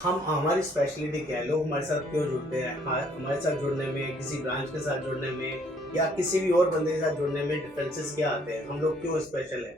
हम हमारी स्पेशलिटी क्या है, लोग हमारे साथ क्यों जुड़ते हैं, हमारे साथ जुड़ने में, किसी ब्रांच के साथ जुड़ने में या किसी भी और बंदे के साथ जुड़ने में डिफरेंसेस क्या आते हैं, हम लोग क्यों स्पेशल हैं।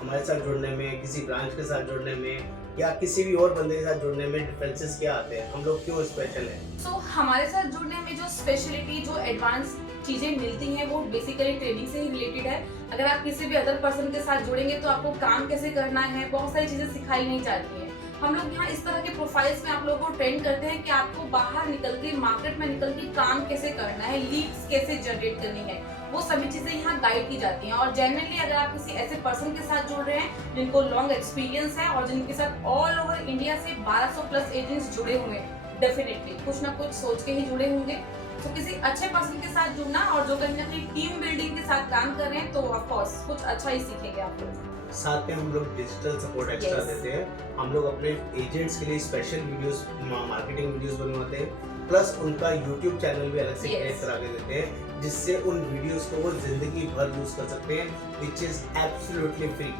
हमारे साथ जुड़ने में, किसी ब्रांच के साथ जुड़ने में या किसी भी और बंदे के साथ जुड़ने में डिफरेंसेस क्या आते हैं, हम लोग क्यों स्पेशल हैं। हमारे साथ जुड़ने में जो स्पेशलिटी जो एडवांस चीजें मिलती हैं वो बेसिकली ट्रेनिंग से ही रिलेटेड है। अगर आप किसी भी अदर पर्सन के साथ जुड़ेंगे तो आपको काम कैसे करना है, बहुत सारी चीजें सिखाई नहीं जाती हैं। हम लोग यहाँ इस तरह के प्रोफाइल्स में आप लोगों को ट्रेन करते हैं कि आपको बाहर निकल के मार्केट में निकल के काम कैसे करना है, लीड्स कैसे जनरेट करनी है, वो सभी चीजें यहाँ गाइड की जाती हैं। और जेन्युइनली अगर आप किसी ऐसे पर्सन के साथ जुड़ रहे हैं जिनको लॉन्ग एक्सपीरियंस है और जिनके साथ ऑल ओवर इंडिया से 1200 प्लस एजेंट्स जुड़े हुए हैं, डेफिनेटली कुछ ना कुछ सोच के ही जुड़े होंगे। तो किसी अच्छे पर्सन के साथ जुड़ना और जो कहीं ना कहीं टीम बिल्डिंग के साथ काम कर रहे हैं तो ऑफ कोर्स कुछ अच्छा ही सीखेंगे आप लोग। साथ में हम लोग डिजिटल सपोर्ट एक्स्ट्रा देते हैं। हम लोग अपने एजेंट्स के लिए स्पेशल वीडियोस, मार्केटिंग वीडियोस बनवाते हैं, प्लस उनका यूट्यूब चैनल भी अलग से क्रिएट करा के देते हैं, जिससे उन वीडियोस को वो जिंदगी भर यूज कर सकते हैं, विच इज एब्सोल्युटली फ्री।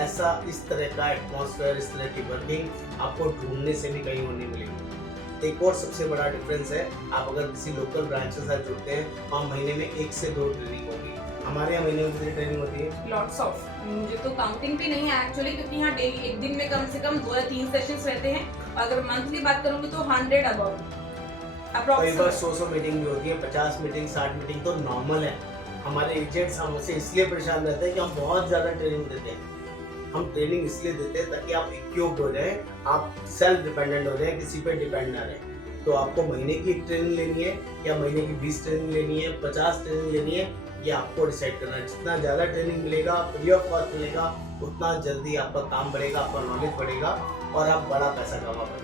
ऐसा इस तरह का एटमॉस्फेयर, इस तरह की वर्किंग आपको ढूंढने से भी कहीं और नहीं मिलेगी। एक और सबसे बड़ा डिफरेंस है, आप अगर किसी लोकल ब्रांच के साथ जुड़ते हैं, वहाँ महीने में 1 से 2 ट्रेनिंग होगी। हमारे यहाँ महीने में कितनी ट्रेनिंग होती है? लॉट्स ऑफ, मुझे तो काउंटिंग भी नहीं है एक्चुअली, क्योंकि यहाँ डेली एक दिन में कम से कम 2 या 3 सेशंस रहते हैं। और अगर मंथली बात करूंगी तो 100 अबाउट कई बार 100 मीटिंग भी होती है, 50 मीटिंग, 60 मीटिंग तो नॉर्मल है। हमारे एजेंट्स हमसे इसलिए परेशान रहते हैं कि हम बहुत ज़्यादा ट्रेनिंग देते हैं। हम ट्रेनिंग इसलिए देते हैं ताकि आप इक्विप्ड हो जाए, आप सेल्फ डिपेंडेंट हो जाए, किसी पे डिपेंड ना रहे। तो आपको महीने की ट्रेनिंग लेनी है या महीने की 20 ट्रेनिंग लेनी है, 50 ट्रेनिंग लेनी है, ये आपको डिसाइड करना है। जितना ज़्यादा ट्रेनिंग मिलेगा, फ्री ऑफ कॉस्ट मिलेगा, उतना जल्दी आपका काम बढ़ेगा, आपका नॉलेज बढ़ेगा और आप बड़ा पैसा कमा पाएंगे।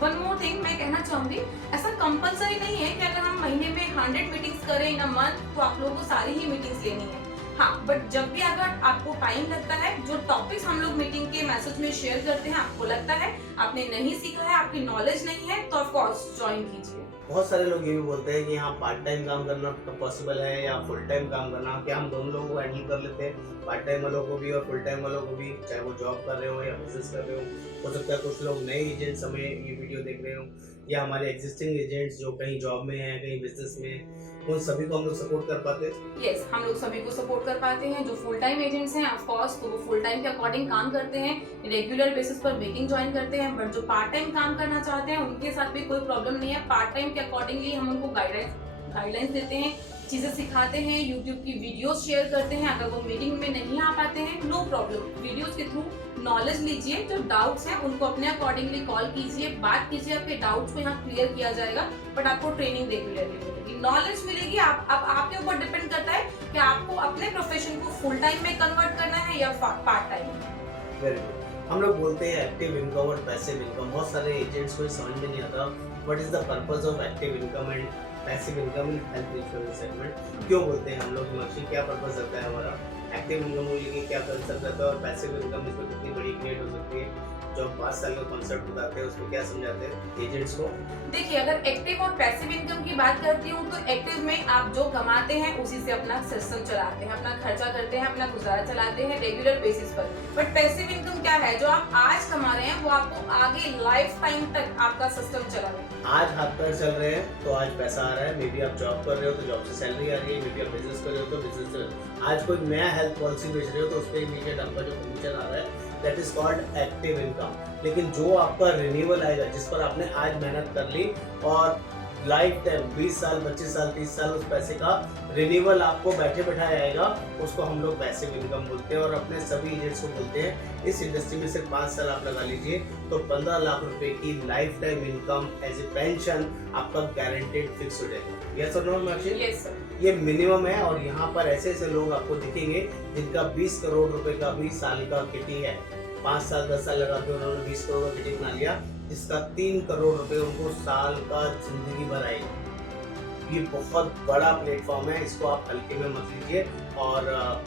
वन मोर थिंग मैं कहना चाहूंगी, ऐसा कंपलसरी नहीं है कि अगर हम महीने में 100 मीटिंग्स करें इन अ मंथ तो आप लोगों को सारी ही मीटिंग्स लेनी है। हाँ, बट जब भी अगर आपको टाइम लगता है, जो टॉपिक्स हम लोग मीटिंग के मैसेज में शेयर करते हैं, आपको लगता है आपने नहीं सीखा है, आपकी नॉलेज नहीं है, तो ऑफ कोर्स ज्वाइन कीजिए। बहुत सारे लोग ये भी बोलते हैं कि यहाँ पार्ट टाइम काम करना पॉसिबल है या फुल टाइम काम करना, क्या हम दोनों लोगों को हैंडल कर लेते हैं, पार्ट टाइम वालों को भी और फुल टाइम वालों को भी, चाहे वो जॉब कर रहे हो या बिजनेस कर रहे हो सकता है कुछ लोग नए एजेंट्स हमें ये वीडियो देख रहे हो या हमारे एग्जिस्टिंग एजेंट्स जो कहीं जॉब में हैं, कहीं बिजनेस में, उन सभी को हम लोग सपोर्ट कर पाते हैं। यस, हम लोग सभी को सपोर्ट कर पाते हैं। जो फुल टाइम एजेंट्स हैं ऑफ कोर्स तो वो फुल टाइम के अकॉर्डिंग काम करते हैं, रेगुलर बेसिस पर मीटिंग ज्वाइन करते हैं। बट जो पार्ट टाइम काम करना चाहते हैं उनके साथ भी कोई प्रॉब्लम नहीं है। पार्ट टाइम के अकॉर्डिंगली हम उनको गाइडलाइंस देते हैं, चीजें सिखाते हैं, यूट्यूब की वीडियोस शेयर करते हैं। अगर वो मीटिंग में नहीं आ पाते हैं, नो प्रॉब्लम, वीडियोस के थ्रू नॉलेज लीजिए। जो डाउट्स हैं उनको अपने अकॉर्डिंगली कॉल कीजिए, बात कीजिए, आपके डाउट्स को यहाँ क्लियर किया जाएगा। बट आपको ट्रेनिंग रेगुलरली मिलेगी, नॉलेज मिलेगी। आपके ऊपर डिपेंड करता है कि आपको अपने प्रोफेशन को फुल टाइम में कन्वर्ट करना है या पार्ट टाइम में। Very good. हम लोग बोलते हैं एक्टिव इनकम और पैसिव इनकम, बहुत सारे एजेंट्स को समझ में नहीं आता what is the purpose of active income and passive income in health insurance segment. क्यों बोलते हैं हम लोग, मशीन क्या पर्पस रहता है हमारा, एक्टिव इनकम होने की क्या कंसेप्ट रहता है और पैसिव इनकम इसमें कितनी बड़ी क्रिएट हो सकती है। जो 5 साल का कॉन्सेप्ट बताते हैं उसमें क्या समझाते हैं एजेंट्स को? देखिए, अगर एक्टिव और पैसिव इनकम की बात करती हूँ तो एक्टिव में आप जो कमाते हैं उसी से अपना सिस्टम चलाते हैं, अपना खर्चा करते हैं, अपना गुजारा चलाते हैं रेगुलर बेसिस पर। बट पैसिव इनकम क्या है, जो आप आज कमा रहे हैं वो आपको आगे लाइफ टाइम तक आपका सिस्टम चला रहे हैं। आज हाथ पैर चल रहे हैं तो आज पैसा आ रहा है, मे बी आप जॉब कर रहे हो तो जॉब से सैलरी आ रही है, मे बी आप बिजनेस कर रहे हो तो बिजनेस से, आज कोई नया हेल्थ पॉलिसी बेच रहे हो तो उस पर इमीडिएट आपका जो कमीशन आ रहा है, that is called active income. लेकिन जो आपका रिन्यूअल आएगा, जिस पर आपने आज मेहनत कर ली और लाइफ टाइम 20 साल, 25 साल, 30 साल उस पैसे का रिन्यूअल आपको बैठे बैठाए आएगा, उसको हम लोग पैसिव इनकम बोलते हैं। और अपने सभी एजेंट्स को बोलते हैं इस इंडस्ट्री में सिर्फ 5 साल आप लगा लीजिए तो 15 लाख रुपए की life time income as a pension आपका गारंटेड फिक्स हो जाएगा। यस और नो मीनाक्षी? यस सर, ये मिनिमम है। और यहाँ पर ऐसे ऐसे लोग आपको दिखेंगे जिनका 20 करोड़ रुपए का 20 साल का किटी है, 5 साल 10 साल लगा के उन्होंने 20 करोड़ का किटी बना लिया, जिसका 3 करोड़ रुपए उनको साल का जिंदगी भर आएगा। ये बहुत बड़ा प्लेटफॉर्म है, इसको आप हल्के में मत लीजिए। और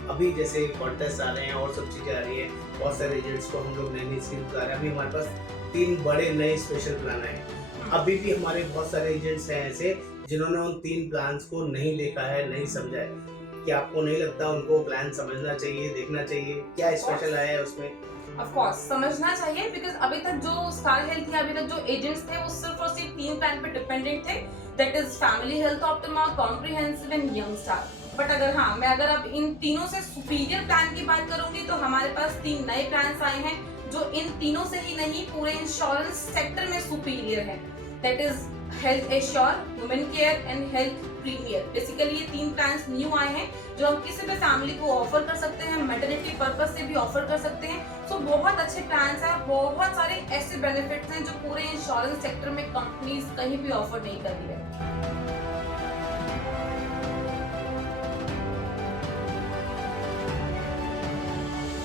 अभी जैसे कॉन्टेस्ट आ रहे हैं और सब चीज़ें आ रही हैं, बहुत सारे एजेंट्स को हम लोग नई नई स्कीम्स आ रहे हैं। अभी हमारे पास 3 बड़े नए स्पेशल प्लान आए हैं। अभी भी हमारे बहुत सारे एजेंट्स हैं ऐसे जिन्होंने उन 3 प्लान्स को नहीं देखा है, नहीं समझा है। कि आपको नहीं लगता उनको प्लान समझना चाहिए, देखना चाहिए क्या स्पेशल आया है उसमें? ऑफ कोर्स समझना चाहिए, बिकॉज अभी तक जो स्टार हेल्थ या अभी तक जो एजेंट्स थे वो सिर्फ और सिर्फ 3 प्लान पे डिपेंडेंट थे, that is family health optima, comprehensive and young star. But मैं अब इन तीनों से सुपीरियर प्लान की बात करूंगी तो हमारे पास 3 नए प्लान आए हैं जो इन तीनों से ही नहीं पूरे इंश्योरेंस सेक्टर में सुपीरियर है, that is health assure, women care and health premier. Basically ये 3 प्लान्स न्यू आए हैं जो हम किसी भी फैमिली को ऑफर कर सकते हैं, मैटरनिटी पर्पस से भी ऑफर कर सकते हैं। सो बहुत अच्छे प्लान्स हैं, बहुत सारे ऐसे बेनिफिट्स हैं जो पूरे इंश्योरेंस सेक्टर में कंपनीज कहीं भी ऑफर नहीं कर रही है।